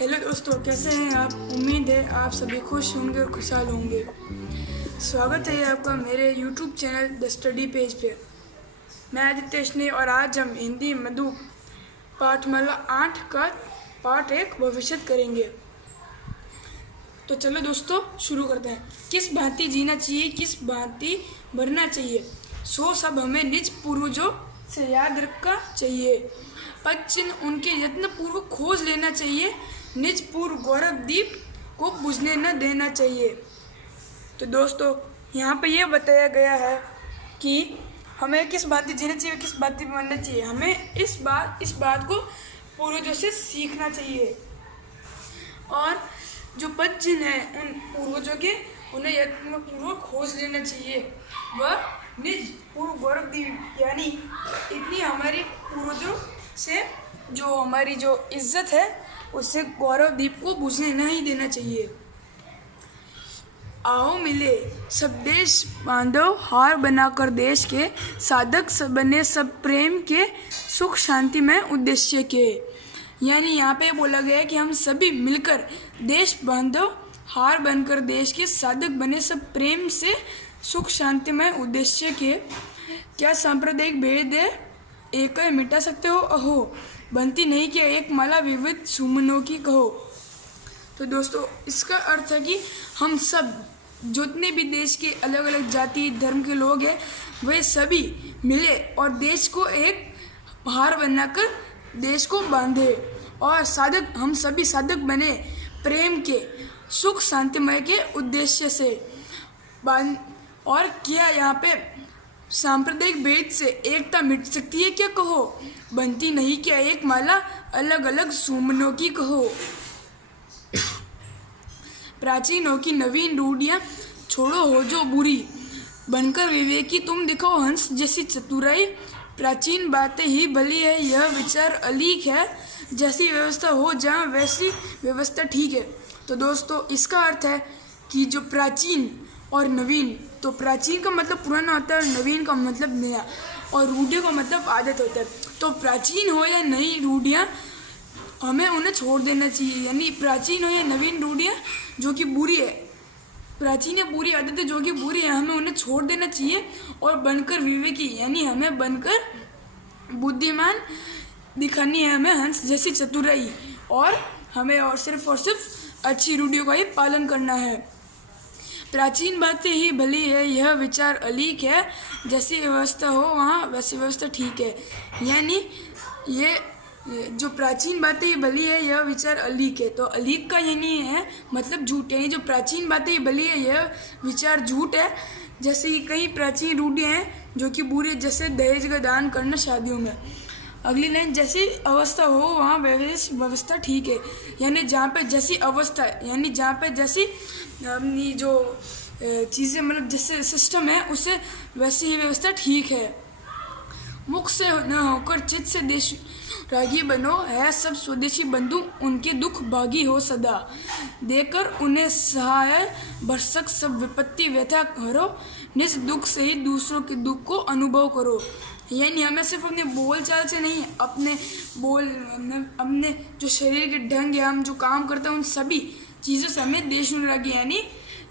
Hello दोस्तों, कैसे हैं आप। उम्मीद है आप सभी खुश होंगे और खुशहाल होंगे। स्वागत है आपका मेरे YouTube channel the study page पे। मैं आदित्य स्नेह और आज हम हिंदी मधु पाठमाला 8 का पाठ 1 भविष्य करेंगे। तो चलो दोस्तों शुरू करते हैं। किस भांति जीना चाहिए, किस भांति मरना चाहिए, सो सब हमें निज पूर्वजों से याद रखना चाहिए। पद चिन्ह उनके यत्न पूर्वक खोज लेना चाहिए। निज पूर्व गौरव दीप को बुझने न देना चाहिए। तो दोस्तों यहाँ पे ये बताया गया है कि हमें किस भांति जीना चाहिए, किस भांति मरना चाहिए। हमें इस बात को पूर्वजों से सीखना चाहिए और जो पद चिन्ह है उन पूर्वजों के उन्हें यत्नपूर्वक खोज लेना चाहिए। वह निज पूर्व गौरव दीप यानी इतनी हमारी पूर्वजों से जो हमारी जो इज्जत है उससे गौरव दीप को बुझने नहीं देना चाहिए। आओ मिले सब देश बांधव, हार बनाकर देश के साधक सब बने सब प्रेम के, सुख शांति में उद्देश्य के। यानी यहाँ पे बोला गया है कि हम सभी मिलकर देश बांधव, हार बनकर देश के साधक बने सब प्रेम से, सुख शांति में उद्देश्य के। क्या सांप्रदायिक भेद है एक मिटा सकते हो अहो, बनती नहीं कि एक माला विविध सुमनों की कहो। तो दोस्तों इसका अर्थ है कि हम सब जितने भी देश के अलग अलग जाति धर्म के लोग हैं वे सभी मिले और देश को एक हार बनाकर देश को बांधे और साधक हम सभी साधक बने प्रेम के, सुख शांतिमय के उद्देश्य से। और क्या यहाँ पे सांप्रदायिक भेद से एकता मिट सकती है क्या कहो, बनती नहीं क्या एक माला अलग अलग सुमनों की कहो। प्राचीनों की नवीन रूढ़ियाँ छोड़ो हो जो बुरी, बनकर विवेकी तुम दिखो हंस जैसी चतुराई। प्राचीन बातें ही भली है यह विचार अलीक है, जैसी व्यवस्था हो जहाँ वैसी व्यवस्था ठीक है। तो दोस्तों इसका अर्थ है कि जो प्राचीन और नवीन, तो प्राचीन का मतलब पुराना होता है और नवीन का मतलब नया, और रूढ़ियों का मतलब आदत होता है। तो प्राचीन हो या नई रूढ़ियाँ हमें उन्हें छोड़ देना चाहिए। यानी प्राचीन हो या नवीन रूढ़ियाँ जो कि बुरी है, प्राचीन या बुरी आदतें जो कि बुरी है, हमें उन्हें छोड़ देना चाहिए और बनकर विवेकी यानी हमें बनकर बुद्धिमान दिखानी है, हमें हंस जैसी चतुराई, और हमें और सिर्फ अच्छी रूढ़ियों का ही पालन करना है। प्राचीन बातें ही भली है यह विचार अलीक है, जैसी व्यवस्था हो वहाँ वैसी व्यवस्था ठीक है। यानी ये जो प्राचीन बातें ही भली है यह विचार अलीक है, तो अलीक का यानी है मतलब झूठ है। जो प्राचीन बातें ही भली है यह विचार झूठ है। जैसे कि कई प्राचीन रूढ़ियाँ हैं जो कि बुरी, जैसे दहेज का दान करना शादियों में। अगली लाइन, जैसी अवस्था हो वहाँ व्यवस्था ठीक है। यानी जहाँ पे जैसी अवस्था यानी जहाँ पे जैसी अपनी जो चीज़ें मतलब जैसे सिस्टम है उससे वैसी ही व्यवस्था ठीक है। मुख से न होकर चित्त से देश रागी बनो, है सब स्वदेशी बंधु उनके दुख भागी हो सदा। देकर उन्हें सहाय भरसक सब विपत्ति व्यथा हरो, निज दुख से ही दूसरों के दुख को अनुभव करो। यानी हमें सिर्फ अपने बोल चाल से नहीं, अपने जो शरीर के ढंग है, हम जो काम करते हैं उन सभी चीज़ों से हमें देशानुरागी यानी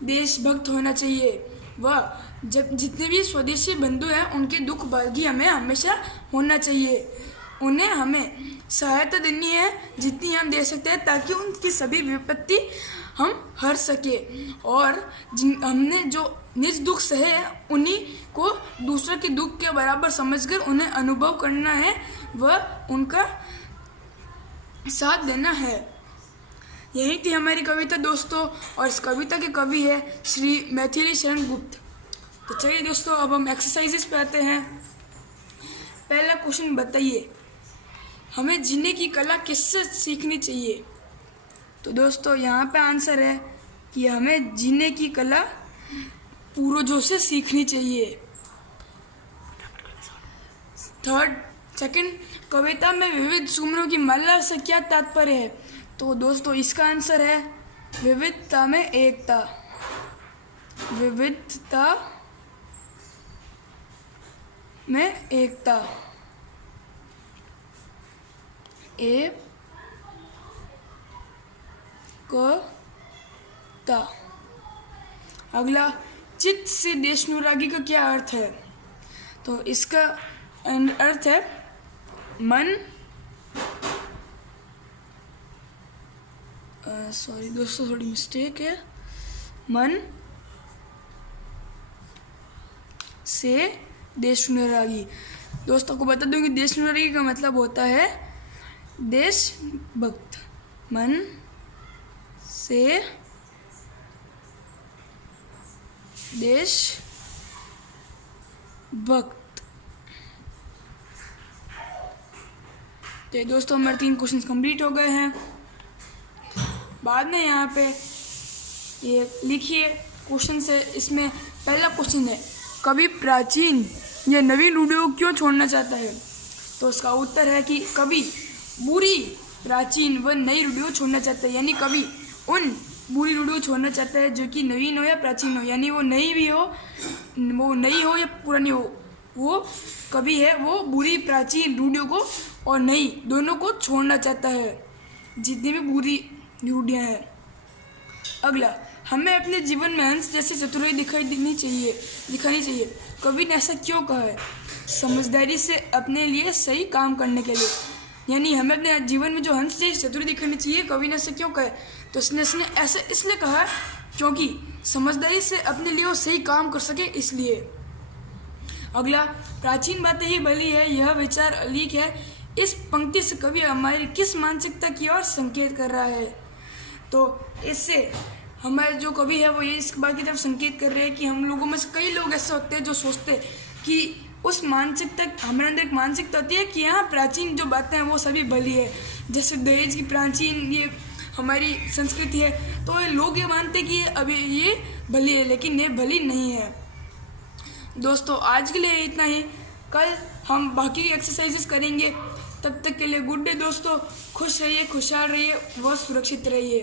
देशभक्त होना चाहिए। वह जब जितने भी स्वदेशी बंधु हैं उनके दुख भागी हमें हमेशा होना चाहिए। उन्हें हमें सहायता देनी है जितनी हम दे सकते हैं, ताकि उनकी सभी विपत्ति हम हर सके। और हमने जो निज दुख सहे उन्हीं को दूसरों के दुख के बराबर समझकर उन्हें अनुभव करना है, वह उनका साथ देना है। यही थी हमारी कविता दोस्तों, और इस कविता के कवि है श्री मैथिली शरण गुप्त। तो चलिए दोस्तों अब हम एक्सरसाइजेस पे आते हैं। पहला क्वेश्चन, बताइए हमें जीने की कला किससे सीखनी चाहिए। तो दोस्तों यहाँ पे आंसर है कि हमें जीने की कला पूर्वजों से सीखनी चाहिए। सेकंड, कविता में विविध सुमनों की माला से क्या तात्पर्य है। तो दोस्तों इसका आंसर है विविधता में एकता। विविधता में एकता। अगला, चित्त से देशानुरागी का क्या अर्थ है? तो इसका अर्थ है मन, सॉरी दोस्तों थोड़ी मिस्टेक है, मन से देशानुरागी। दोस्तों को बता दूं कि देशानुरागी का मतलब होता है देशभक्त। मन से देशभक्त। तो दोस्तों हमारे 3 क्वेश्चन कंप्लीट हो गए हैं। बाद में यहाँ पे ये लिखिए क्वेश्चन से, इसमें पहला क्वेश्चन है, कवि प्राचीन या नवीन रूढ़ियों क्यों छोड़ना चाहता है? तो उसका उत्तर है कि कवि बुरी, प्राचीन व नई रूढ़ियों छोड़ना चाहता है, यानी कवि उन बुरी रूढ़ियों छोड़ना चाहता है जो कि नवीन हो या प्राचीन हो, यानी वो नई भी हो, वो नई हो या पुरानी हो, वो कवि है वो बुरी प्राचीन रूढ़ियों को और नई दोनों को छोड़ना चाहता है, जितनी भी बुरी रूढ़ियाँ हैं। अगला, हमें अपने जीवन में हंस जैसी चतुराई दिखानी चाहिए। कवि ने ऐसा क्यों कहा है? समझदारी से अपने लिए सही काम करने के लिए, यानी हमें अपने जीवन में जो हंस जैसी चतुराई दिखानी चाहिए, कवि ने ऐसा क्यों कहा है? तो उसने ऐसा इसलिए कहा क्योंकि समझदारी से अपने लिए वो सही काम कर सके, इसलिए। अगला, प्राचीन बातें ही भली है, यह विचार अलीक है। इस पंक्ति से कवि हमारी किस मानसिकता की ओर संकेत कर रहा है? तो इससे हमारे जो कवि है वो ये इस बात की तरफ संकेत कर रहे हैं कि हम लोगों में से कई लोग ऐसे होते हैं जो सोचते हैं कि उस मानसिकता, हमारे अंदर एक मानसिकता होती है कि यहाँ प्राचीन जो बातें हैं वो सभी भली है, जैसे दहेज की प्राचीन ये हमारी संस्कृति है, तो ये लोग ये मानते हैं कि अभी ये भली है, लेकिन ये भली नहीं है। दोस्तों आज के लिए इतना ही, कल हम बाकी एक्सरसाइजेस करेंगे। तब तक के लिए गुड डे दोस्तों, खुश रहिए, खुशहाल रहिए, बहुत सुरक्षित रहिए।